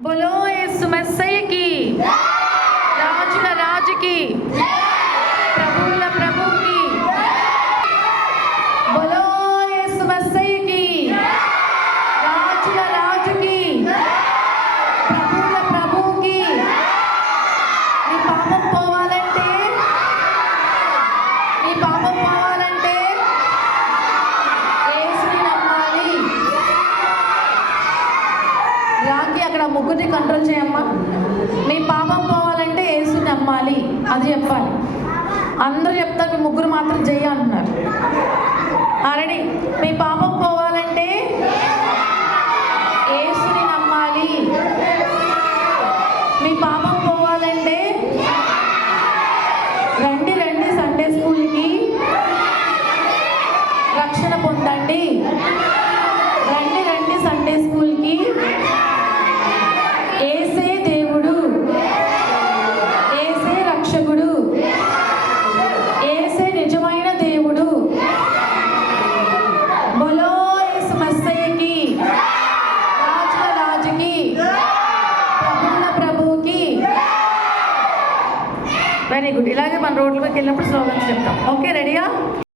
बोलो यीशु मसीह की, राजुల రాజుకి, ప్రభువుల ప్రభువుకి. बोलो यीशु मसीह की, రాజుల రాజుకి, ప్రభువుల ప్రభువుకి. నీ పాపం పోవాలంటే యేసుని నమ్మాలి. రాకి అక్కడ ముగ్గురిని కంట్రోల్ చేయమ్మా. మీ పాపం పోవాలంటే యేసుని నమ్మాలి, అది చెప్పాలి. అందరూ చెప్తారు, మీ ముగ్గురు మాత్రం చెయ్యి అంటున్నారు. ఆల్రెడీ మీ పాపం పోవాలంటే యేసుని నమ్మాలి. మీ పాపం పోవాలంటే రండి సండే స్కూల్కి, రక్షణ పొందండి. రండి సండే స్కూల్కి. ఏసే దేవుడు, ఏసే రక్షకుడు, ఏసే నిజమైన దేవుడు. బోలో యేసు మసీహకి, రాజుల రాజుకి, ప్రభువుల ప్రభువుకి. Very good. ఇలాగే మన రోడ్ల పైకి వెళ్ళినప్పుడు స్లోగన్స్ చెప్తాం. ఓకే, రెడీయా?